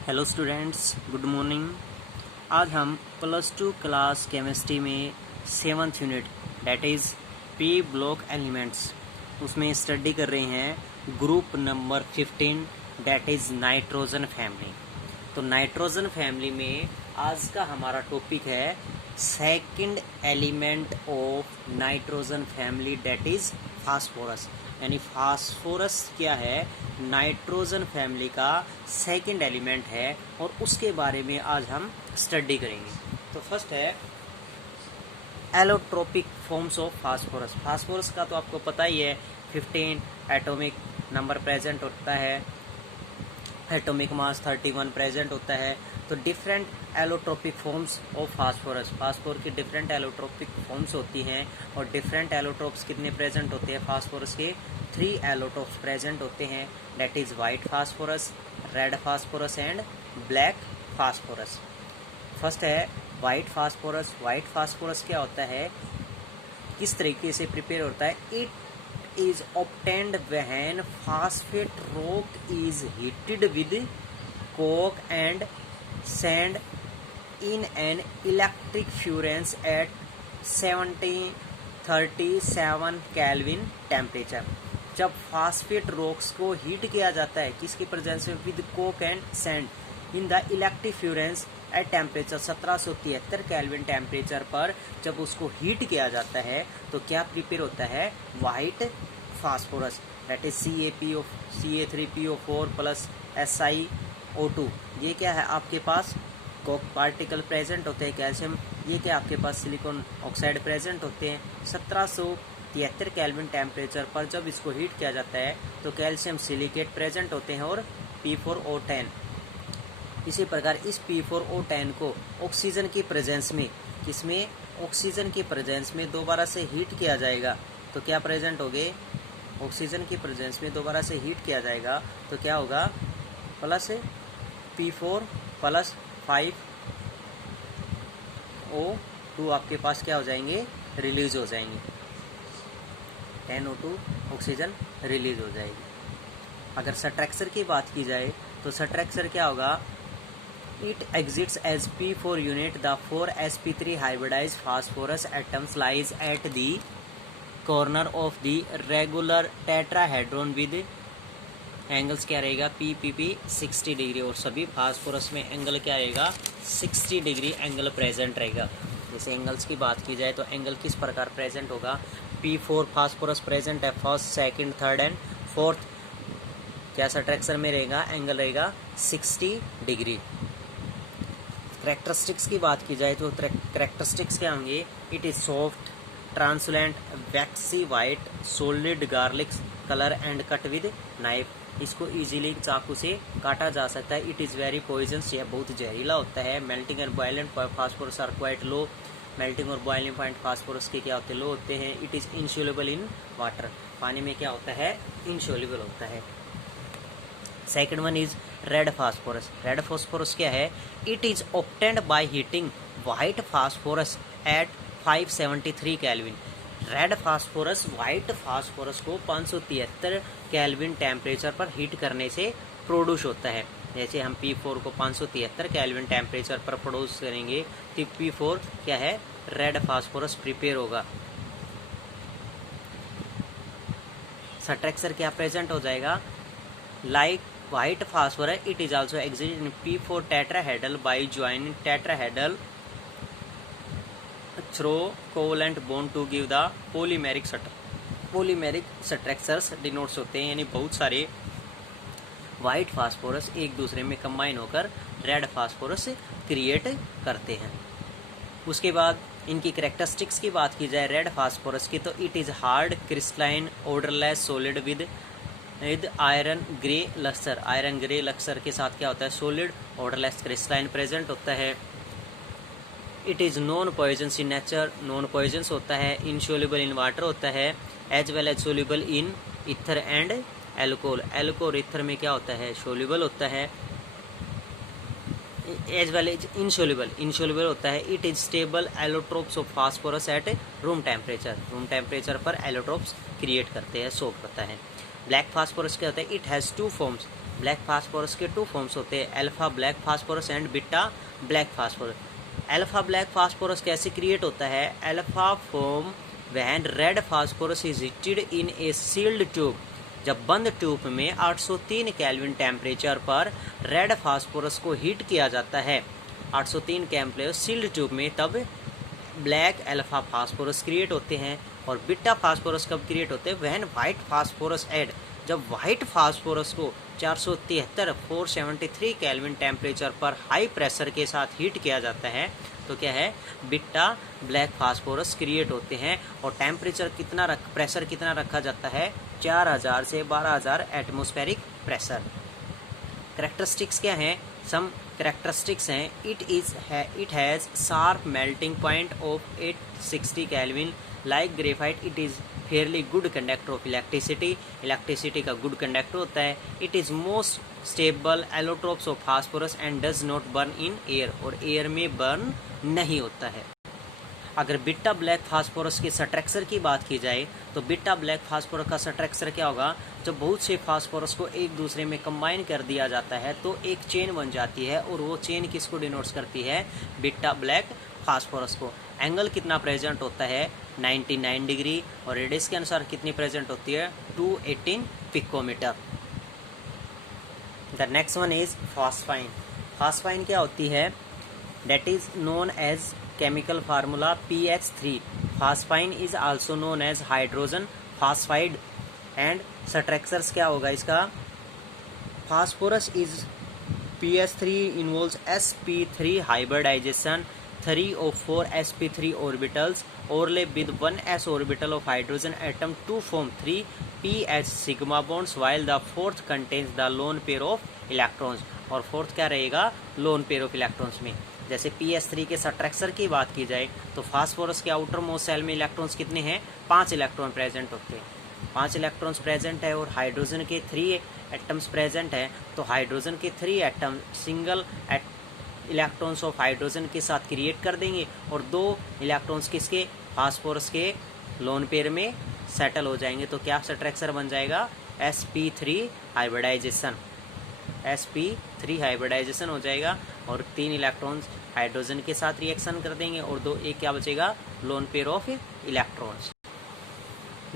Hello students, good morning. आज हम +2 class chemistry में 7th unit that is P block elements उसमें study कर रहे हैं group number 15 that is nitrogen family. तो नाइट्रोजन फैमिली में आज का हमारा टॉपिक है second element of nitrogen family that is phosphorus. यानी फास्फोरस क्या है, नाइट्रोजन फैमिली का सेकंड एलिमेंट है और उसके बारे में आज हम स्टडी करेंगे। तो फर्स्ट है allotropic forms of phosphorus. Phosphorus का तो आपको पता ही है, 15 एटॉमिक नंबर प्रेजेंट होता है, एटॉमिक मास 31 प्रेजेंट होता है। तो different allotropic forms of phosphorus, phosphor की डिफरेंट एलोट्रोपिक फॉर्म्स होती हैं और डिफरेंट एलोट्रोप्स कितने प्रेजेंट होते हैं फास्फोरस के? 3 एलोट्रोप्स प्रेजेंट होते हैं, that is white phosphorus, red phosphorus and black phosphorus. First है वाइट फास्फोरस। वाइट फास्फोरस क्या होता है, किस तरीके से प्रिपेयर होता है? It is obtained when phosphate rock is heated with coke and sand in an electric furnace at 37 kelvin temperature. जब फास्फेट रॉक्स को हीट किया जाता है किसकी प्रेजेंस में? With coke and sand in the electric furnace at temperature 1773 kelvin temperature पर जब उसको हीट किया जाता है तो क्या प्रिपेयर होता है? White phosphorus, that is CA3PO4 plus SiO2। ये क्या है आपके पास? कोक पार्टिकल प्रेजेंट होते हैं, कैल्शियम। ये क्या आपके पास? सिलिकॉन ऑक्साइड प्रेजेंट होते हैं। 1773 केल्विन टेम्परेचर पर जब इसको हीट किया जाता है तो कैल्शियम सिलिकेट प्रेजेंट होते हैं और P4O10। इसी प्रकार इस P4O10 को ऑक्सीजन की प्रेजेंस में, किसमें? ऑक्सीजन की प्रेजेंस में दोबारा से हीट किया जाएगा तो क्या प्रेजेंट होंगे? ऑक्सीजन की प्रेजेंस में दोबारा से हीट किया जाएगा तो क्या होगा? प्लस P4 प्लस 5O2 आपके पास क्या हो जाएंगे? रिलीज हो जाएंगे। 10O2 ऑक्सीजन रिलीज हो जाएगी। अगर सट्रैक्सर की बात की जाए तो सट्रैक्सर क्या होगा? It exists as P4 unit the 4sp3 hybridise phosphorus atoms lies at the corner of the regular tetrahedron with angles क्या रहेगा? PPP 60 degree. और सभी फास्फोरस में एंगल क्या रहेगा? 60 डिग्री एंगल प्रेजेंट रहेगा। जैसे एंगल्स की बात की जाए तो एंगल किस प्रकार प्रेजेंट होगा? P4 फास्फोरस प्रेजेंट है first, second, third and fourth. क्या सट्रैक्सर में रहेगा? एंगल रहेगा 60 डिग्री। करैक्टरिस्टिक्स की बात की जाए तो करैक्टरिस्टिक्स क्या होंगे? It is soft, translucent, waxy white, solid garlic colour and cut with knife. इसको इजीली चाकू से काटा जा सकता है। इट इज़ वेरी पॉइजनस, यह बहुत जहरीला होता है। Melting and boiling phosphorus are quite low. Melting और बॉइलिंग पॉइंट फास्फोरस के क्या होते हैं? लो होते हैं। It is insoluble in water, पानी में क्या होता है? इनसोल्युबल होता है। Second one is red phosphorus. Red phosphorus क्या है? It is obtained by heating white phosphorus at 573 kelvin. Red phosphorus white phosphorus को 573 केल्विन टेम्परेचर पर हीट करने से प्रोड्यूस होता है। जैसे हम P4 को 573 केल्विन टेम्परेचर पर प्रोड्यूस करेंगे तो P4 क्या है? रेड फास्फोरस प्रिपेयर होगा। सट्रैक्सर क्या प्रेजेंट हो जाएगा? Like white phosphorus it is also exist in P4 tetrahedral by joining tetrahedral through covalent bond to give the polymeric structures denotes होते हैं। यानी बहुत सारे वाइट फास्फोरस एक दूसरे में कंबाइन होकर रेड फास्फोरस क्रिएट करते हैं। उसके बाद इनकी करैक्टरिस्टिक्स की बात की जाए रेड फास्फोरस की तो it is hard, crystalline, odourless solid with iron grey Laksar. Iron grey Laksar के साथ क्या होता है? सॉलिड, ऑर्डरलेस, क्रिस्टलाइन प्रेजेंट होता है। It is non poisonous in nature, non poisonous होता है। इनसोल्युबल इन वाटर होता है, as well as soluble in ether and alcohol. Alcohol ether में क्या होता है? सोल्यूबल होता है। एज वेल एज इनसोल्युबल होता है। It is stable allotropes of phosphorus at room temperature पर एलोट्रोप्स क्रिएट करते हैं, शो करता है। ब्लैक फास्फोरस क्या होता है? It has 2 forms, black phosphorus के 2 फॉर्म्स होते हैं, alpha black phosphorus and beta black phosphorus. Alpha black phosphorus कैसे क्रिएट होता है? Alpha form when red phosphorus is heated in a sealed tube. जब बंद ट्यूब में 803 केल्विन टेम्परेचर पर रेड फास्फोरस को हीट किया जाता है, 803 केल्विन सील्ड ट्यूब में, तब ब्लैक अल्फा फास्फोरस क्रिएट होते हैं। और बीटा फास्फोरस कब क्रिएट होते हैं? व्हेन वाइट फास्फोरस ऐड, जब वाइट फास्फोरस को 473 केल्विन टेम्परेचर पर हाई प्रेशर के साथ हीट किया जाता है, तो क्या है? बीटा ब्लैक फास्फोरस क्रिएट होते हैं। और टेम्परेचर प्रेशर कितना रखा जाता है? 4000 से 12000 एटमॉस्फेरिक प्रेशर। कैरेक्टरिस्टिक्स क्या हैं? सम कैरेक्टरिस्टिक्स हैं, it has sharp melting point of 860 kelvin, like graphite it is fairly good conductor of electricity का गुड कंडक्टर होता है। It is most stable allotropes of phosphorus and does not burn in air, और air में burn नहीं होता है। अगर beta black phosphorus के स्ट्रक्चर की बात की जाए तो बीटा ब्लैक फास्फोरस का स्ट्रक्चर क्या होगा? जब बहुत से फास्फोरस को एक दूसरे में कंबाइन कर दिया जाता है तो एक चेन बन जाती है, और वो चेन किसको डिनोट्स करती है? बीटा ब्लैक फास्फोरस को। एंगल कितना प्रेजेंट होता है? 99 डिग्री, और रेडियस के अनुसार कितनी प्रेजेंट होती है? 218 picometre. The next one is phosphine. Phosphine क्या होती है? That is known as chemical formula PH3। Phosphine is also known as hydrogen phosphide. And structures क्या होगा इसका? Phosphorus is PH3 involves sp3 hybridisation, 3 of 4 sp3 orbitals overlap with 1 s orbital of hydrogen atom to form 3 ph sigma bonds, while the fourth contains the lone pair of electrons। और fourth क्या रहेगा? Loan pair of electrons में। जैसे PH3 के structure की बात की जाए तो फास्फोरस के आउटर मोस्ट सेल में इलेक्ट्रॉन्स कितने हैं? 5 इलेक्ट्रॉन प्रेजेंट होते हैं, 5 इलेक्ट्रॉन्स प्रेजेंट है। और हाइड्रोजन के 3 एटम्स प्रेजेंट है, तो हाइड्रोजन के 3 atom single electrons of hydrogen के साथ क्रिएट कर देंगे, और 2 इलेक्ट्रॉन्स किसके? फास्फोरस के लोन पेयर में सेटल हो जाएंगे। तो क्या स्ट्रक्चर बन जाएगा? sp3 हाइब्रिडाइजेशन, sp3 हाइब्रिडाइजेशन हो जाएगा, और 3 इलेक्ट्रॉन्स हाइड्रोजन के साथ रिएक्शन कर देंगे, और 2 एक क्या बचेगा? Lone pair of electrons.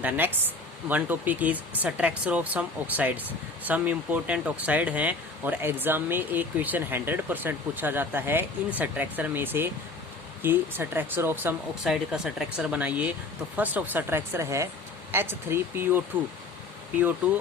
The next one topic is structure of some oxides. Some important oxide हैं, और एग्जाम में एक क्वेश्चन 100% पूछा जाता है इन स्ट्रक्चर में से कि स्ट्रक्चर ऑफ सम ऑक्साइड का स्ट्रक्चर बनाइए। तो फर्स्ट ऑफ स्ट्रक्चर है H3PO2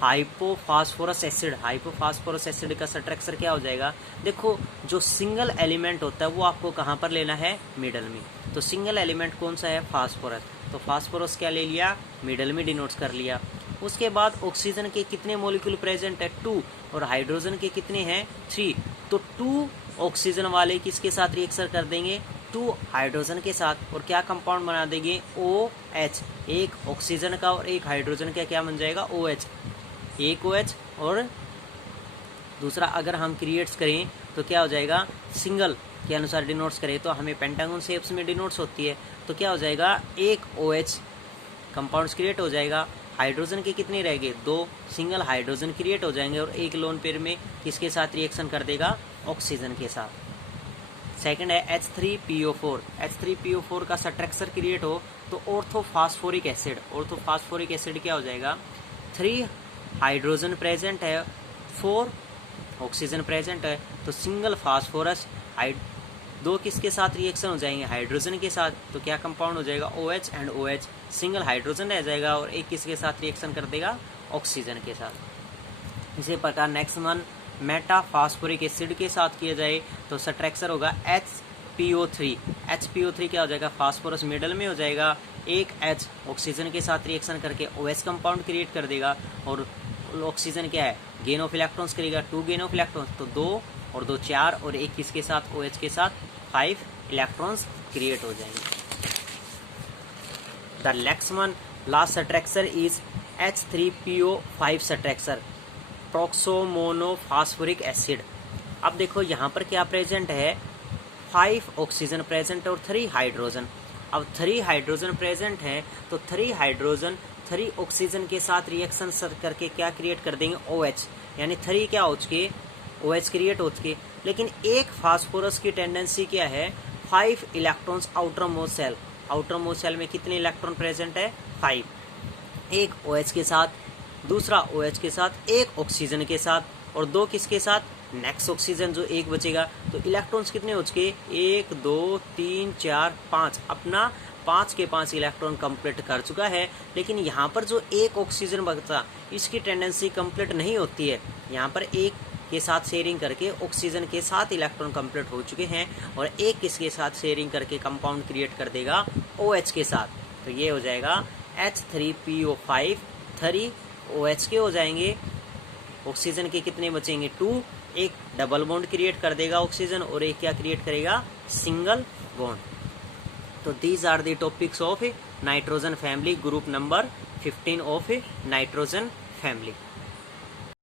hypophosphorous acid. Hypophosphorous acid का स्ट्रक्चर क्या हो जाएगा? देखो, जो सिंगल एलिमेंट होता है वो आपको कहाँ पर लेना है? मिडल में। तो सिंगल एलिमेंट कौन सा है? फास्फोरस। तो फास्फोरस क्या ले लिया? मिडल में डिनोट कर लिया। उसके बाद ऑक्सीजन के कितने मॉलिक्यूल प्रेजेंट है? 2, और हाइड्रोजन के कितने हैं? 3। तो 2 ऑक्सीजन वाले किसके साथ रिएक्शन कर देंगे? 2 हाइड्रोजन के साथ, और क्या कंपाउंड बना देंगे? OH। एक ऑक्सीजन का और एक हाइड्रोजन का क्या बन जाएगा? OH। एक OH, और दूसरा अगर हम क्रिएट्स करें तो क्या हो जाएगा? सिंगल के अनुसार डिनोट्स करें तो हमें पेंटागन शेप्स में डिनोट्स होती है, तो क्या हो जाएगा? एक OH कंपाउंड्स क्रिएट हो जाएगा। हाइड्रोजन के कितने रहेंगे? 2 सिंगल हाइड्रोजन क्रिएट हो जाएंगे, और एक लोन पेयर में किसके साथ रिएक्शन कर देगा? ऑक्सीजन के साथ। सेकंड है H3PO4। H3PO4 का स्ट्रक्चर क्रिएट हो तो ऑर्थोफास्फोरिक एसिड। ऑर्थोफास्फोरिक एसिड क्या हो जाएगा? 3 हाइड्रोजन प्रेजेंट है, 4 ऑक्सीजन प्रेजेंट है, तो सिंगल फास्फोरस 2 किसके साथ रिएक्शन हो जाएंगे? हाइड्रोजन के साथ। तो क्या कंपाउंड हो जाएगा? OH and OH। Single hydrogen रह जाएगा, और एक किसके साथ रिएक्शन कर देगा? ऑक्सीजन के साथ। इसी प्रकार नेक्स्ट वन मेटाफास्फोरिक एसिड के साथ किया जाए तो स्ट्रक्चर होगा HPO3। HPO3 क्या हो जाएगा? फास्फोरस मिडल में हो जाएगा, एक H ऑक्सीजन के साथ रिएक्शन करके OH कंपाउंड क्रिएट कर देगा, और ऑक्सीजन क्या है? गेन ऑफ इलेक्ट्रॉन्स करेगा, 2 गेन ऑफ इलेक्ट्रॉन्स, तो 2 और 2 4, और एक किसके साथ? OH के साथ 5 इलेक्ट्रॉन्स क्रिएट हो जाएंगे। The next one last structure is H3PO5 structure, peroxomonophosphoric acid. अब देखो यहाँ पर क्या प्रेजेंट है? 5 ऑक्सीजन प्रेजेंट है और 3 हाइड्रोजन। अब 3 हाइड्रोजन प्रेजेंट है, तो 3 हाइड्रोजन 3 ऑक्सीजन के साथ रिएक्शन करके क्या क्रिएट कर देंगे? OH। यानी 3 क्या हो चुके, OH क्रिएट हो चुके। लेकिन एक फास्फोरस की टेंडेंसी क्या है, 5 electrons outermost shell. Outermost shell में कितने इलेक्ट्रॉन प्रेजेंट है, 5। एक OH के साथ, दूसरा OH के साथ, एक ऑक्सीजन के साथ और 2 किसके साथ, नेक्स्ट ऑक्सीजन जो एक बचेगा। तो इलेक्ट्रॉन्स कितने हो चुके, 1 2 3 4 5। अपना 5 के 5 इलेक्ट्रॉन कंप्लीट कर चुका है। लेकिन यहाँ पर जो एक ऑक्सीजन बचता, इसकी टेंडेंसी कंप्लीट नहीं होती है। यहाँ पर एक के साथ शेयरिंग करके ऑक्सीजन के साथ इलेक्ट्रॉन कंप्लीट हो चुके हैं और एक किसके साथ शेयरिंग करके कंपाउंड क्रिएट कर देगा, OH के साथ। तो ये हो जाएगा H3PO5, 3 OH के हो जाएंगे। ऑक्सीजन के कितने बचेंगे, 2। एक डबल बॉन्ड क्रिएट कर देगा ऑक्सीजन और एक क्या क्रिएट करेगा, सिंगल बॉन्ड। तो these are the topics of nitrogen family, group number 15 of nitrogen family.